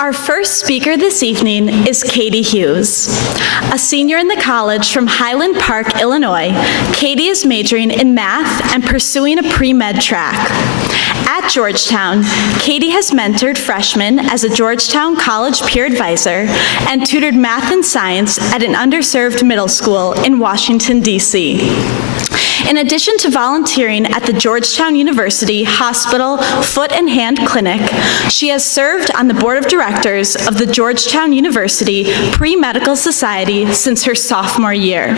Our first speaker this evening is Katie Hughes. A senior in the college from Highland Park, Illinois, Katie is majoring in math and pursuing a pre-med track. At Georgetown, Katie has mentored freshmen as a Georgetown College peer advisor and tutored math and science at an underserved middle school in Washington, D.C. In addition to volunteering at the Georgetown University Hospital Foot and Hand Clinic, she has served on the board of directors of the Georgetown University Pre-Medical Society since her sophomore year.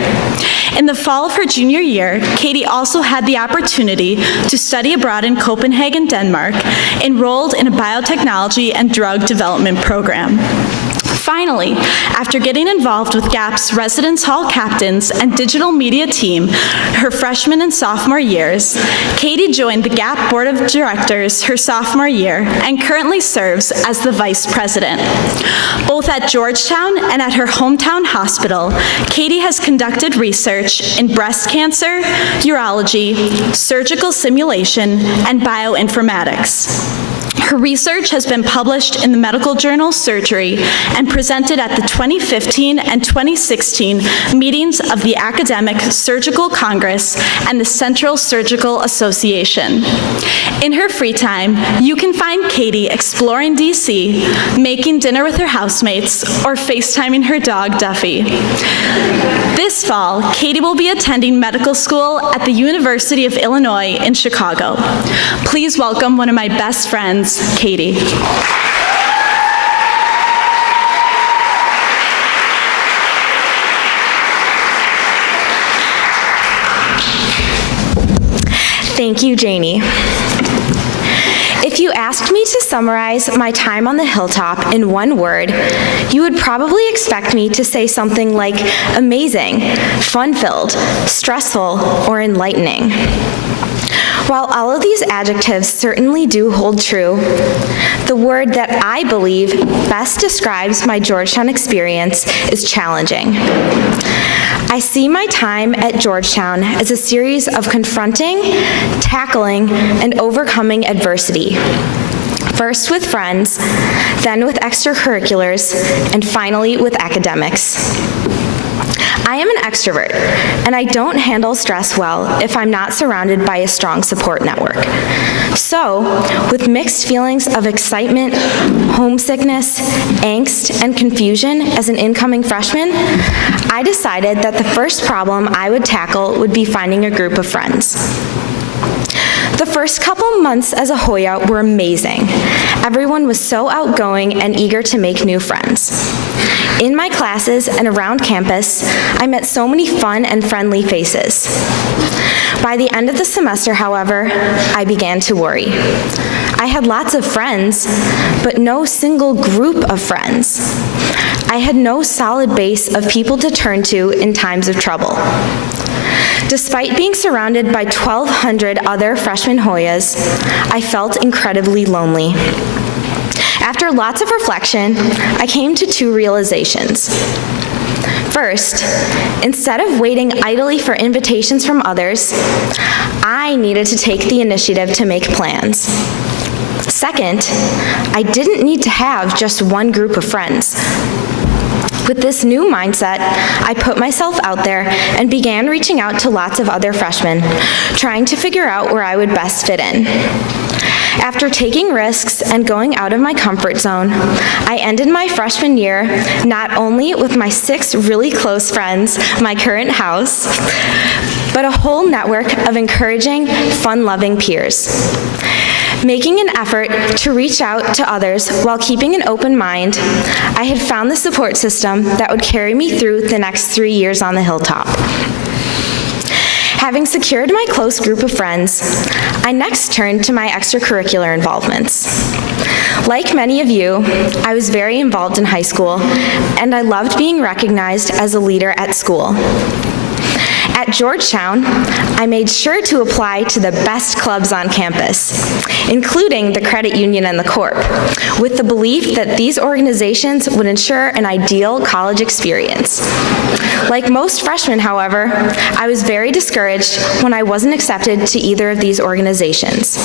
In the fall of her junior year, Katie also had the opportunity to study abroad in Copenhagen, Denmark, enrolled in a biotechnology and drug development program. Finally, after getting involved with GAP's Residence Hall Captains and digital media team her freshman and sophomore years, Katie joined the GAP Board of Directors her sophomore year and currently serves as the Vice President. Both at Georgetown and at her hometown hospital, Katie has conducted research in breast cancer, urology, surgical simulation, and bioinformatics. Her research has been published in the medical journal Surgery and presented at the 2015 and 2016 meetings of the Academic Surgical Congress and the Central Surgical Association. In her free time, you can find Katie exploring DC, making dinner with her housemates, or FaceTiming her dog, Duffy. This fall, Katie will be attending medical school at the University of Illinois in Chicago. Please welcome one of my best friends, Katie. Thank you, Janie. If you asked me to summarize my time on the hilltop in one word, you would probably expect me to say something like amazing, fun-filled, stressful, or enlightening. While all of these adjectives certainly do hold true, the word that I believe best describes my Georgetown experience is challenging. I see my time at Georgetown as a series of confronting, tackling, and overcoming adversity. First with friends, then with extracurriculars, and finally with academics. I am an extrovert, and I don't handle stress well if I'm not surrounded by a strong support network. So, with mixed feelings of excitement, homesickness, angst, and confusion as an incoming freshman, I decided that the first problem I would tackle would be finding a group of friends. The first couple months as a Hoya were amazing. Everyone was so outgoing and eager to make new friends. In my classes and around campus, I met so many fun and friendly faces. By the end of the semester, however, I began to worry. I had lots of friends, but no single group of friends. I had no solid base of people to turn to in times of trouble. Despite being surrounded by 1,200 other freshman Hoyas, I felt incredibly lonely. After lots of reflection, I came to two realizations. First, instead of waiting idly for invitations from others, I needed to take the initiative to make plans. Second, I didn't need to have just one group of friends. With this new mindset, I put myself out there and began reaching out to lots of other freshmen, trying to figure out where I would best fit in. After taking risks and going out of my comfort zone, I ended my freshman year not only with my 6 really close friends, my current house, but a whole network of encouraging, fun-loving peers. Making an effort to reach out to others while keeping an open mind, I had found the support system that would carry me through the next 3 years on the hilltop. Having secured my close group of friends, I next turned to my extracurricular involvements. Like many of you, I was very involved in high school, and I loved being recognized as a leader at school. At Georgetown, I made sure to apply to the best clubs on campus, including the credit union and the Corp, with the belief that these organizations would ensure an ideal college experience. Like most freshmen, however, I was very discouraged when I wasn't accepted to either of these organizations.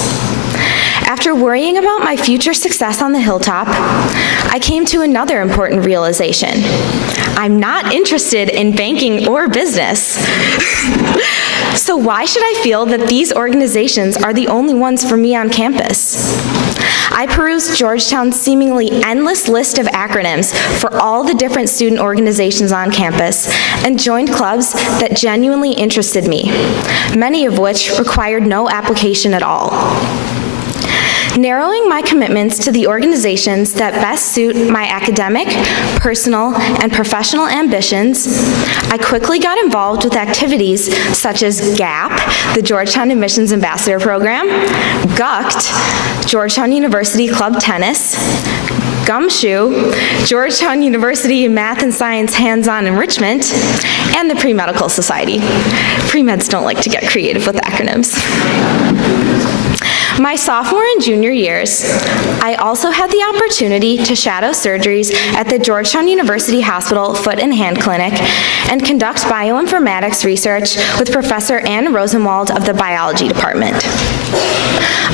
After worrying about my future success on the hilltop, I came to another important realization. I'm not interested in banking or business. So why should I feel that these organizations are the only ones for me on campus? I perused Georgetown's seemingly endless list of acronyms for all the different student organizations on campus and joined clubs that genuinely interested me, many of which required no application at all. Narrowing my commitments to the organizations that best suit my academic, personal, and professional ambitions, I quickly got involved with activities such as GAP, the Georgetown Admissions Ambassador Program, GUCT, Georgetown University Club Tennis, Gumshoe, Georgetown University Math and Science Hands-On Enrichment, and the Pre-Medical Society. Pre-meds don't like to get creative with acronyms. My sophomore and junior years, I also had the opportunity to shadow surgeries at the Georgetown University Hospital Foot and Hand Clinic and conduct bioinformatics research with Professor Ann Rosenwald of the Biology Department.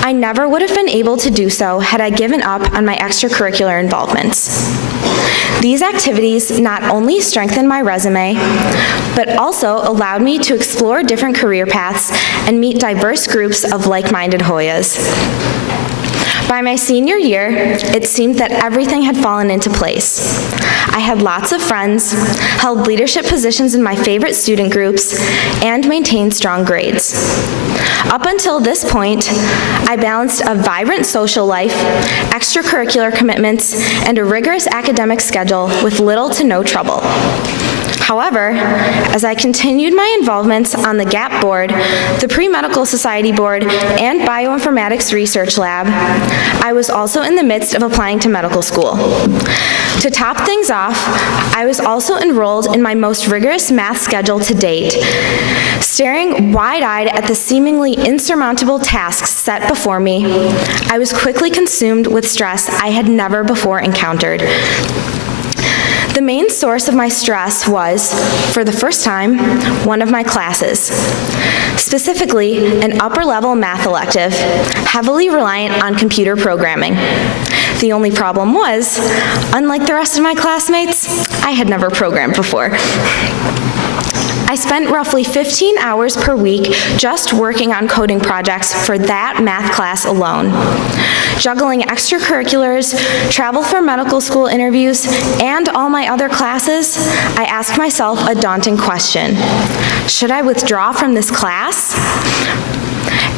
I never would have been able to do so had I given up on my extracurricular involvements. These activities not only strengthened my resume, but also allowed me to explore different career paths and meet diverse groups of like-minded Hoyas. By my senior year, it seemed that everything had fallen into place. I had lots of friends, held leadership positions in my favorite student groups, and maintained strong grades. Up until this point, I balanced a vibrant social life, extracurricular commitments, and a rigorous academic schedule with little to no trouble. However, as I continued my involvements on the GAP board, the Pre-Medical Society board, and Bioinformatics Research Lab, I was also in the midst of applying to medical school. To top things off, I was also enrolled in my most rigorous math schedule to date, staring wide-eyed at the seemingly insurmountable tasks set before me. I was quickly consumed with stress I had never before encountered. The main source of my stress was, for the first time, one of my classes. Specifically, an upper-level math elective, heavily reliant on computer programming. The only problem was, unlike the rest of my classmates, I had never programmed before. I spent roughly 15 hours per week just working on coding projects for that math class alone. Juggling extracurriculars, travel for medical school interviews, and all my other classes, I asked myself a daunting question. Should I withdraw from this class?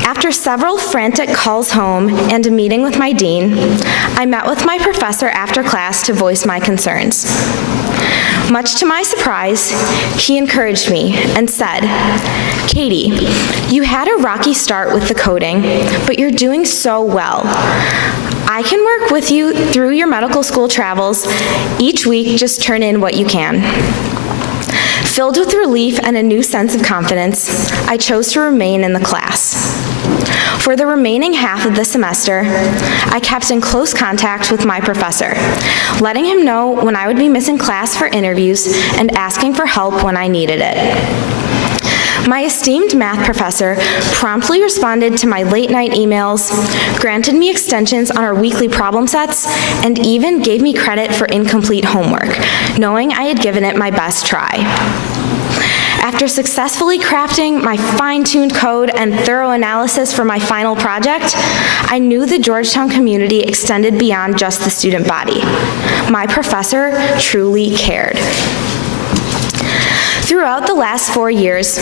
After several frantic calls home and a meeting with my dean, I met with my professor after class to voice my concerns. Much to my surprise, he encouraged me and said, "Katie, you had a rocky start with the coding, but you're doing so well. I can work with you through your medical school travels. Each week, just turn in what you can." Filled with relief and a new sense of confidence, I chose to remain in the class. For the remaining half of the semester, I kept in close contact with my professor, letting him know when I would be missing class for interviews and asking for help when I needed it. My esteemed math professor promptly responded to my late-night emails, granted me extensions on our weekly problem sets, and even gave me credit for incomplete homework, knowing I had given it my best try. After successfully crafting my fine-tuned code and thorough analysis for my final project, I knew the Georgetown community extended beyond just the student body. My professor truly cared. Throughout the last 4 years,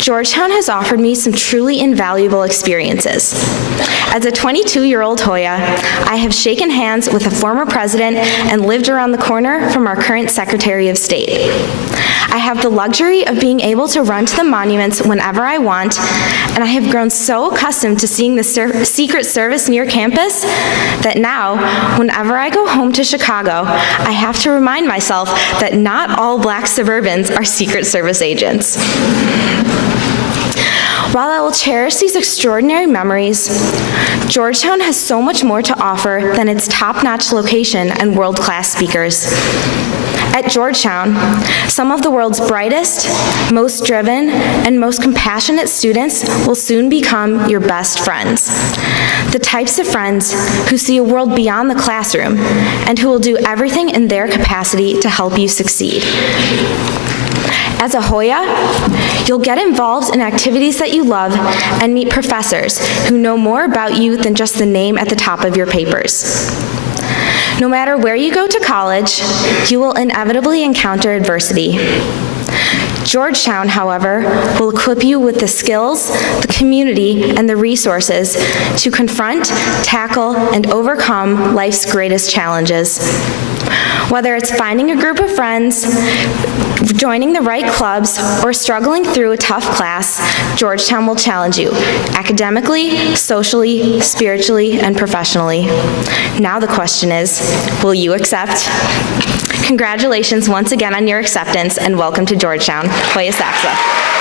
Georgetown has offered me some truly invaluable experiences. As a 22-year-old Hoya, I have shaken hands with a former president and lived around the corner from our current Secretary of State. I have the luxury of being able to run to the monuments whenever I want, and I have grown so accustomed to seeing the Secret Service near campus that now, whenever I go home to Chicago, I have to remind myself that not all Black suburbans are Secret Service agents. While I will cherish these extraordinary memories, Georgetown has so much more to offer than its top-notch location and world-class speakers. At Georgetown, some of the world's brightest, most driven, and most compassionate students will soon become your best friends. The types of friends who see a world beyond the classroom and who will do everything in their capacity to help you succeed. As a Hoya, you'll get involved in activities that you love and meet professors who know more about you than just the name at the top of your papers. No matter where you go to college, you will inevitably encounter adversity. Georgetown, however, will equip you with the skills, the community, and the resources to confront, tackle, and overcome life's greatest challenges. Whether it's finding a group of friends, joining the right clubs, or struggling through a tough class, Georgetown will challenge you academically, socially, spiritually, and professionally. Now the question is, will you accept? Congratulations once again on your acceptance, and welcome to Georgetown. Hoya Saxa.